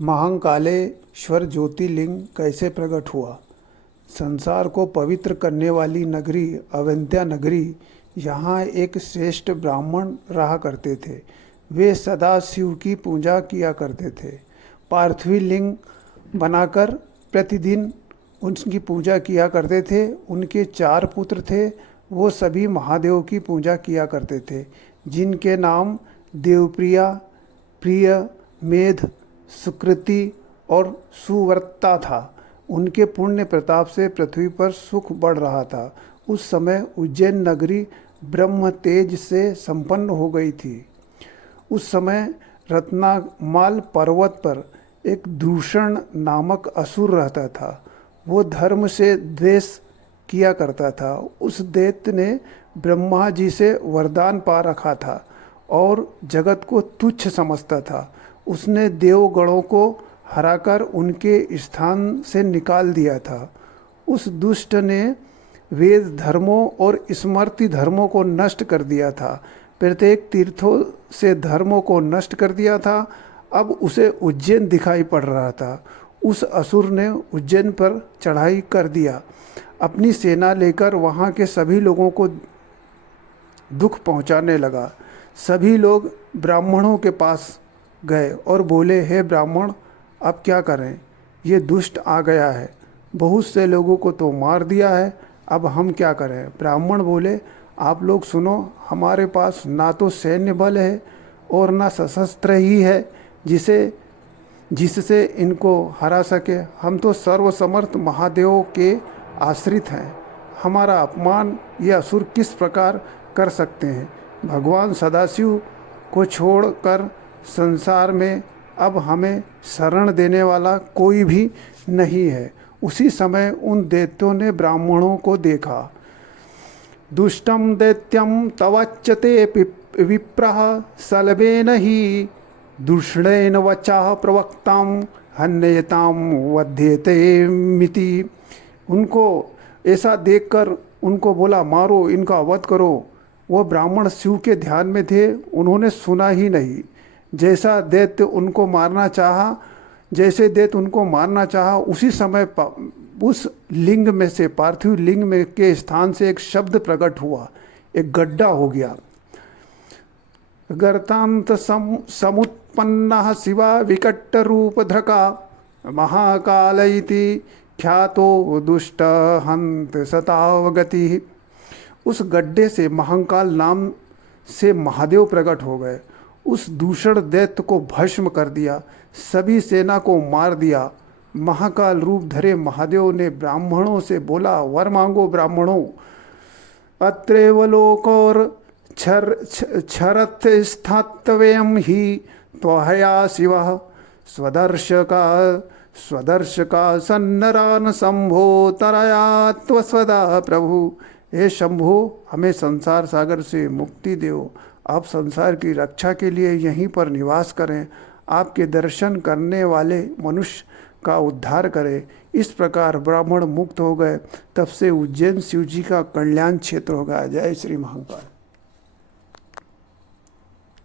महाकालेश्वर ज्योतिर्लिंग कैसे प्रकट हुआ। संसार को पवित्र करने वाली नगरी अवंत्या नगरी, यहाँ एक श्रेष्ठ ब्राह्मण रहा करते थे। वे सदा शिव की पूजा किया करते थे। पार्थिव लिंग बनाकर प्रतिदिन उनकी पूजा किया करते थे। उनके 4 पुत्र थे। वो सभी महादेव की पूजा किया करते थे, जिनके नाम देवप्रिया, प्रिय, मेध, सुकृति और सुव्रता था। उनके पुण्य प्रताप से पृथ्वी पर सुख बढ़ रहा था। उस समय उज्जैन नगरी ब्रह्म तेज से संपन्न हो गई थी। उस समय रत्नामाल पर्वत पर एक दूषण नामक असुर रहता था। वो धर्म से द्वेष किया करता था। उस दैत्य ने ब्रह्मा जी से वरदान पा रखा था और जगत को तुच्छ समझता था। उसने देवगणों को हराकर उनके स्थान से निकाल दिया था। उस दुष्ट ने वेद धर्मों और स्मृति धर्मों को नष्ट कर दिया था। प्रत्येक तीर्थों से धर्मों को नष्ट कर दिया था। अब उसे उज्जैन दिखाई पड़ रहा था। उस असुर ने उज्जैन पर चढ़ाई कर दिया। अपनी सेना लेकर वहाँ के सभी लोगों को दुख पहुँचाने लगा। सभी लोग ब्राह्मणों के पास गए और बोले, हे ब्राह्मण, अब क्या करें, ये दुष्ट आ गया है। बहुत से लोगों को तो मार दिया है, अब हम क्या करें। ब्राह्मण बोले, आप लोग सुनो, हमारे पास ना तो सैन्य बल है और ना सशस्त्र ही है जिससे इनको हरा सके। हम तो सर्वसमर्थ महादेव के आश्रित हैं। हमारा अपमान ये असुर किस प्रकार कर सकते हैं। भगवान सदाशिव को छोड़कर संसार में अब हमें शरण देने वाला कोई भी नहीं है। उसी समय उन दैत्यों ने ब्राह्मणों को देखा। दुष्टम दैत्यम तवच्यते विप्रः सलभेन ही दूषणेन वचाः प्रवक्ताम हन्यताम वध्यते मिति। उनको ऐसा देखकर उनको बोला, मारो, इनका वध करो। वो ब्राह्मण शिव के ध्यान में थे, उन्होंने सुना ही नहीं। जैसे दैत्य उनको मारना चाहा, उसी समय उस लिंग में से, पार्थिव लिंग में के स्थान से एक शब्द प्रकट हुआ। एक गड्ढा हो गया। गर्तांत समुत्पन्नः शिवा विकट रूप धृका महाकाल इति ख्यातो दुष्ट हंत सतावगति। उस गड्ढे से महाकाल नाम से महादेव प्रकट हो गए। उस दूषण दैत्य को भस्म कर दिया, सभी सेना को मार दिया। महाकाल रूप धरे महादेव ने ब्राह्मणों से बोला, वर मांगो ब्राह्मणों। अत्रैव लोकोर क्षरथ स्थातव्यम ही त्वहया शिवः स्वदर्शका सन्नरान शंभो तरया त्वस्वदा प्रभु। हे शंभो, हमें संसार सागर से मुक्ति दो। आप संसार की रक्षा के लिए यहीं पर निवास करें। आपके दर्शन करने वाले मनुष्य का उद्धार करें। इस प्रकार ब्राह्मण मुक्त हो गए। तब से उज्जैन शिव जी का कल्याण क्षेत्र हो गया। जय श्री महाकाल।